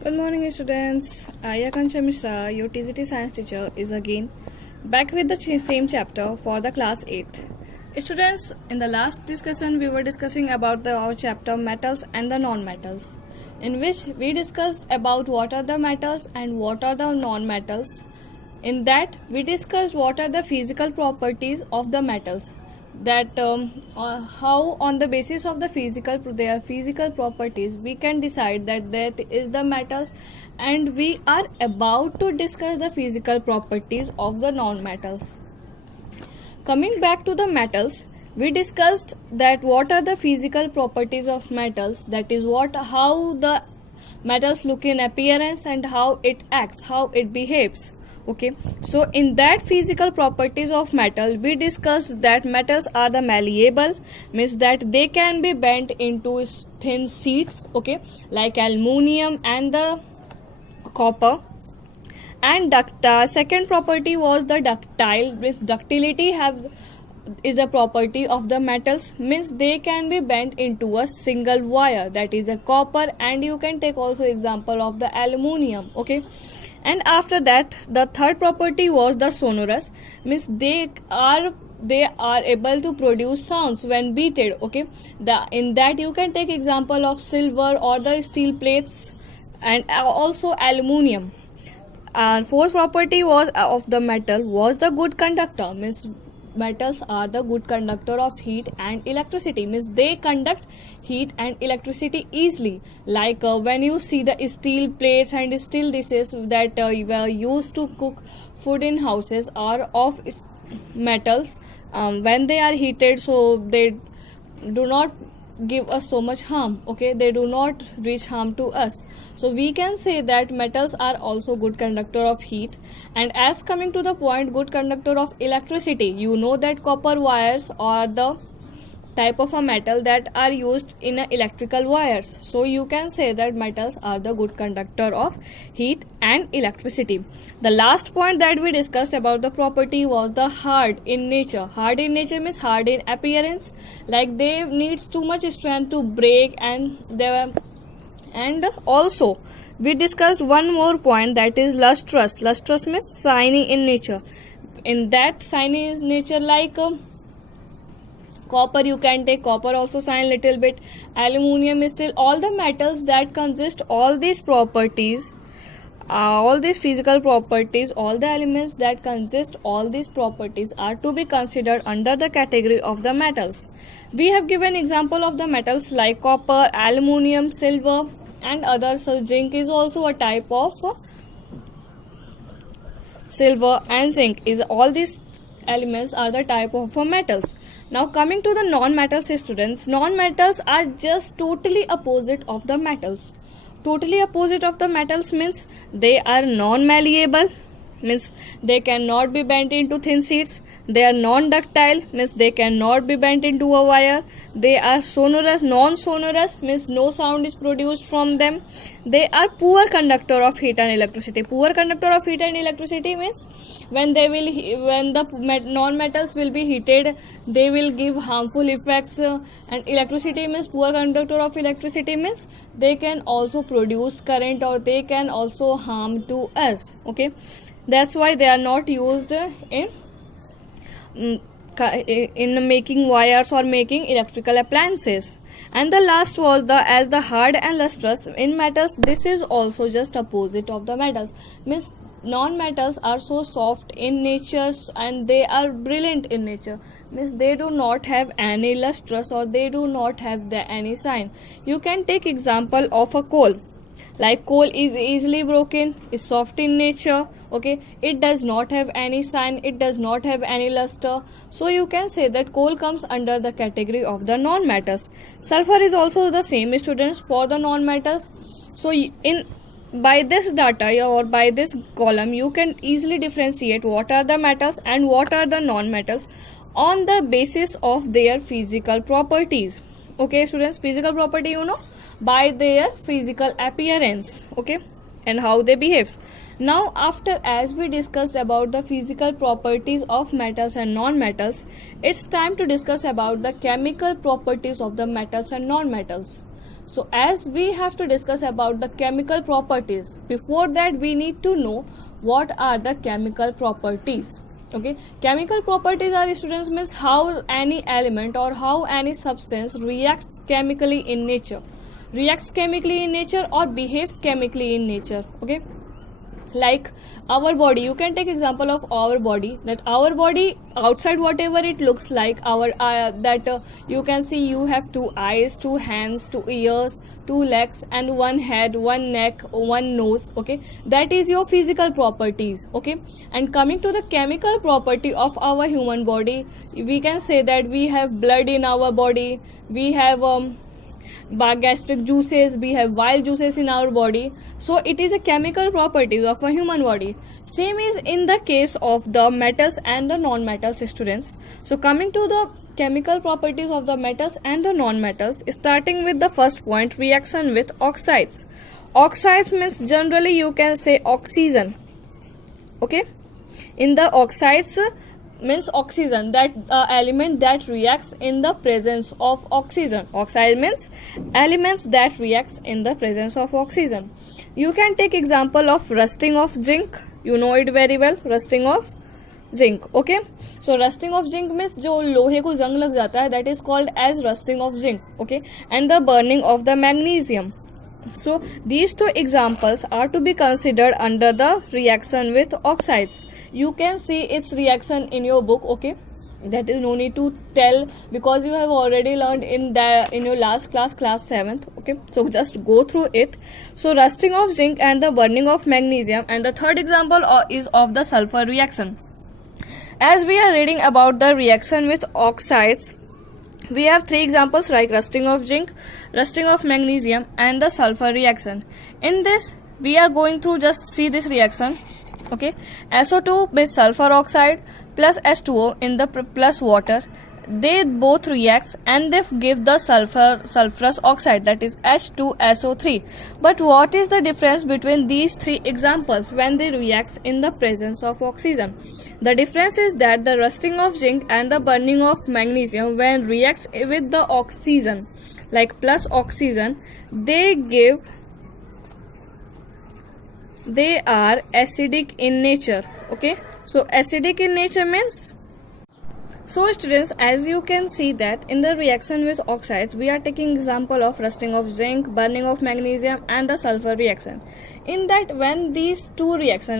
Good morning, students. I, Akanksha Mishra, your TGT science teacher, is again back with the same chapter for the class 8th. Students, in the last discussion, we were discussing about our chapter metals and the non-metals, in which we discussed about what are the metals and what are the non-metals. In that, we discussed what are the physical properties of the metals, that how on the basis of their physical properties we can decide that is the metals, and we are about to discuss the physical properties of the non-metals. Coming back to the metals, we discussed that what are the physical properties of metals, that is how the metals look in appearance and how it acts, how it behaves. Okay, so in that physical properties of metal, we discussed that metals are the malleable, means that they can be bent into thin sheets, okay, like aluminium and the copper. And second property was the ductile, with ductility is a property of the metals, means they can be bent into a single wire, that is a copper, and you can take also example of the aluminium. Okay, and after that the third property was the sonorous, means they are able to produce sounds when beaten. Okay, in that you can take example of silver or the steel plates, and also aluminium. And fourth property was of the metal was the good conductor, means metals are the good conductor of heat and electricity, means they conduct heat and electricity easily, like when you see the steel plates and steel dishes that were used to cook food in houses are of metals. When they are heated, so they do not give us so much harm. Okay, they do not reach harm to us, so we can say that metals are also good conductor of heat. And as coming to the point, good conductor of electricity, you know that copper wires are the type of a metal that are used in electrical wires, so you can say that metals are the good conductor of heat and electricity. The last point that we discussed about the property was the hard in nature. Hard in nature means hard in appearance, like they needs too much strength to break, and also we discussed one more point, that is lustrous. Lustrous means shiny in nature. In that shiny is nature, like copper, you can take copper also shine little bit, aluminium is still, all the metals that consist all these properties, all these physical properties, all the elements that consist all these properties are to be considered under the category of the metals. We have given example of the metals like copper, aluminium, silver and others. So zinc is also a type of silver, and zinc is, all these elements are the type of metals. Now coming to the non-metals, students, non-metals are just totally opposite of the metals. Totally opposite of the metals means they are non-malleable, means they cannot be bent into thin sheets. They are non-ductile, means they cannot be bent into a wire. They are sonorous, non-sonorous, means no sound is produced from them. They are poor conductor of heat and electricity. Poor conductor of heat and electricity means when the non-metals will be heated, they will give harmful effects. And electricity means poor conductor of electricity means they can also produce current, or they can also harm to us. Okay, that's why they are not used in making wires or making electrical appliances. And the last was the hard and lustrous in metals. This is also just opposite of the metals, means non-metals are so soft in nature and they are brilliant in nature, means they do not have any lustrous or they do not have any shine. You can take example of a coal, like coal is easily broken, is soft in nature. Okay, it does not have any shine, it does not have any luster, so you can say that coal comes under the category of the non-metals. Sulfur is also the same, students, for the non-metals. So by this data or by this column, you can easily differentiate what are the metals and what are the non-metals on the basis of their physical properties. Okay, students, physical property, by their physical appearance. Okay, and how they behave. Now after, as we discussed about the physical properties of metals and non-metals, it's time to discuss about the chemical properties of the metals and non-metals. So as we have to discuss about the chemical properties, before that we need to know what are the chemical properties. Okay, chemical properties are, students, means how any element or how any substance reacts chemically in nature, or behaves chemically in nature. Okay, like our body, you can take example of our body, that our body outside whatever it looks like, our you can see you have 2 eyes, 2 hands, 2 ears, 2 legs, and 1 head, 1 neck, 1 nose. Okay, that is your physical properties. Okay, and coming to the chemical property of our human body, we can say that we have blood in our body, we have gastric juices, we have bile juices in our body. So it is a chemical properties of a human body. Same is in the case of the metals and the non-metals, students. So coming to the chemical properties of the metals and the non-metals, starting with the first point, reaction with oxides. Oxides means generally you can say oxygen. Okay, in the oxides means oxygen, that element that reacts in the presence of oxygen. Oxide means elements that reacts in the presence of oxygen. You can take example of rusting of zinc. You know it very well, rusting of zinc. Okay, so rusting of zinc means जो लोहे को जंग लग जाता है, that is called as rusting of zinc. Okay, and the burning of the magnesium. So these 2 examples are to be considered under the reaction with oxides. You can see its reaction in your book. Okay, that is no need to tell because you have already learned in your last class 7th. Okay, so just go through it. So rusting of zinc and the burning of magnesium, and the third example is of the sulfur reaction. As we are reading about the reaction with oxides, we have 3 examples like rusting of zinc, rusting of magnesium, and the sulfur reaction. In this, we are going to just see this reaction. Okay, SO2 with sulfur oxide plus H2O in the plus water, they both react and they give the sulfurous oxide, that is H2SO3. But what is the difference between these 3 examples when they react in the presence of oxygen? The difference is that the rusting of zinc and the burning of magnesium, when reacts with the oxygen, like plus oxygen, they are acidic in nature. Okay, so acidic in nature means, so students, as you can see that in the reaction with oxides, we are taking example of rusting of zinc, burning of magnesium, and the sulfur reaction. In that, when these 2 reactions